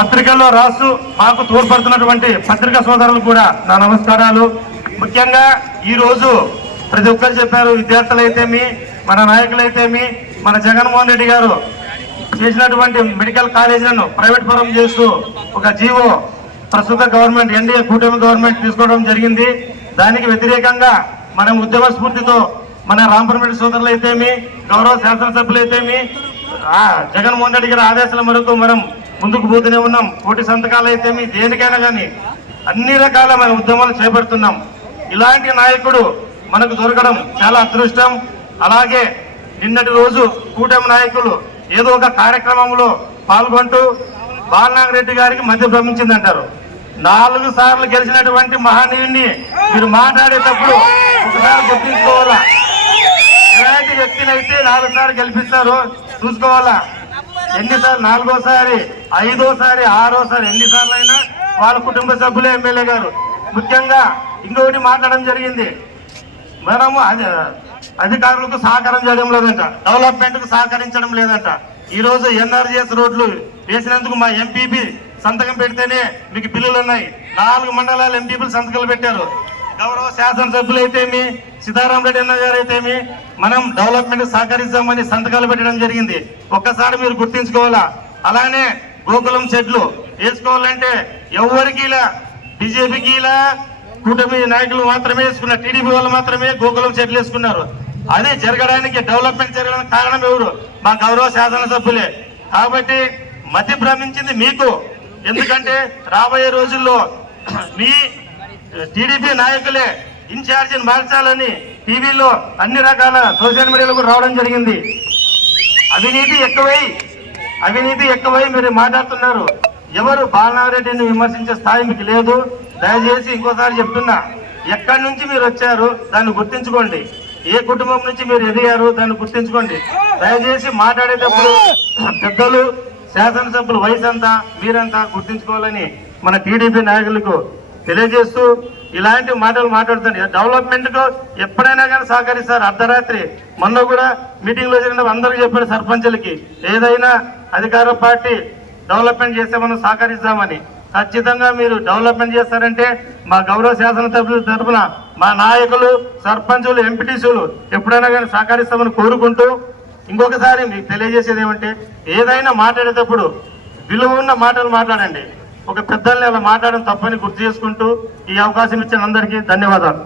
పత్రికల్లో రాస్తూ మాకు తోడ్పడుతున్నటువంటి పత్రికా సోదరులు కూడా నా నమస్కారాలు. ముఖ్యంగా ఈరోజు ప్రతి ఒక్కరు చెప్పారు, విద్యార్థులైతేమి, మన నాయకులైతేమి, మన జగన్మోహన్ రెడ్డి గారు చేసినటువంటి మెడికల్ కాలేజీలను ప్రైవేట్ పరం చేస్తూ ఒక జీవో ప్రస్తుత గవర్నమెంట్ ఎన్డీఏ కూటమి గవర్నమెంట్ తీసుకోవడం జరిగింది. దానికి వ్యతిరేకంగా మనం ఉద్యమ స్ఫూర్తితో మన రాంపరమెడ్డి సోదరులు అయితేమి, గౌరవ శాసనసభ్యులు అయితేమి, జగన్మోహన్ రెడ్డి గారి ఆదేశాల మేరకు మనం ముందుకు పోతూనే ఉన్నాం. కోటి సంతకాలు అయితేమి, దేనికైనా కానీ అన్ని రకాల మన ఉద్యమాలు చేపడుతున్నాం. ఇలాంటి నాయకుడు మనకు దొరకడం చాలా అదృష్టం. అలాగే నిన్నటి రోజు కూటమి నాయకులు ఏదో ఒక కార్యక్రమంలో పాల్గొంటూ బాలనాగిరెడ్డి గారికి మధ్య భ్రమించిందంటారు. 4 సార్లు గెలిచినటువంటి మహనీయుడిని మీరు మాట్లాడేటప్పుడు ఒకసారి గుర్తించుకోవాలా. ఎలాంటి వ్యక్తిని అయితే 4 సార్లు గెలిపిస్తారో చూసుకోవాలా. ఎన్నిసార్లు, 4వసారి, 5వసారి, 6వసారి, ఎన్నిసార్లు అయినా వాళ్ళ కుటుంబ సభ్యులే ఎమ్మెల్యే గారు. ముఖ్యంగా ఇంకొకటి మాట్లాడడం జరిగింది, మనము అధికారులకు సహకారం చేయడం లేదంట, డెవలప్మెంట్ కు సహకరించడం లేదంట. ఈ రోజు ఎన్ఆర్జీఎస్ రోడ్లు వేసినందుకు మా ఎంపీపీ సంతకం పెడితేనే మీకు బిల్లులు ఉన్నాయి. 4 మండలాల ఎంపీపీలు సంతకాలు పెట్టారు. గౌరవ శాసనసభ్యులు అయితేమి, సీతారాం రెడ్డి అన్న గారు అయితేమి, మనం డెవలప్మెంట్ సహకరిస్తామని సంతకాలు పెట్టడం జరిగింది. ఒక్కసారి మీరు గుర్తించుకోవాలా. అలానే గోకులం చెట్లు వేసుకోవాలంటే ఎవరికి ఇలా, బీజేపీకి ఇలా, కూటమి నాయకులు మాత్రమే వేసుకున్నారు, టీడీపీ వాళ్ళు మాత్రమే గోకులం చెట్లు వేసుకున్నారు. అదే జరగడానికి, డెవలప్మెంట్ జరగడానికి కారణం ఎవరు? మా గౌరవ శాసనసభ్యులే. కాబట్టి మధ్య భ్రమించింది మీకు. ఎందుకంటే రాబోయే రోజుల్లో మీ టీడీపీ నాయకులే ఇన్ఛార్జిని మార్చాలని టీవీలో అన్ని రకాల సోషల్ మీడియాలో కూడా రావడం జరిగింది. అవినీతి ఎక్కువై మీరు మాట్లాడుతున్నారు. ఎవరు బాలనాగిరెడ్డిని విమర్శించే స్థాయి మీకు లేదు. దయచేసి ఇంకోసారి చెప్తున్నా, ఎక్కడి నుంచి మీరు వచ్చారు దాన్ని గుర్తించుకోండి. ఏ కుటుంబం నుంచి మీరు ఎదిగారు దాన్ని గుర్తించుకోండి. దయచేసి మాట్లాడేటప్పుడు పెద్దలు, శాసనసభ్యులు వయసు అంతా, మీరంతా గుర్తించుకోవాలని మన టీడీపీ నాయకులకు తెలియజేస్తూ ఇలాంటి మాటలు మాట్లాడుతుంది. డెవలప్మెంట్ కు ఎప్పుడైనా కానీ సహకరిస్తారు. అర్ధరాత్రి మొన్న కూడా మీటింగ్ లో జరిగిన అందరికీ చెప్పారు, సర్పంచులకి ఏదైనా అధికార పార్టీ డెవలప్మెంట్ చేస్తే మనం సహకరిస్తామని. ఖచ్చితంగా మీరు డెవలప్మెంట్ చేస్తారంటే మా గౌరవ శాసనసభ్యుల తరఫున మా నాయకులు, సర్పంచులు, ఎంపీటీసీలు ఎప్పుడైనా కానీ సహకరిస్తామని కోరుకుంటూ, ఇంకొకసారి మీకు తెలియజేసేది ఏమంటే, ఏదైనా మాట్లాడేటప్పుడు విలువ ఉన్న మాటలు మాట్లాడండి. ఒక పెద్దల్ని అలా మాట్లాడడం తప్పని గుర్తు చేసుకుంటూ ఈ అవకాశం ఇచ్చిన అందరికీ ధన్యవాదాలు.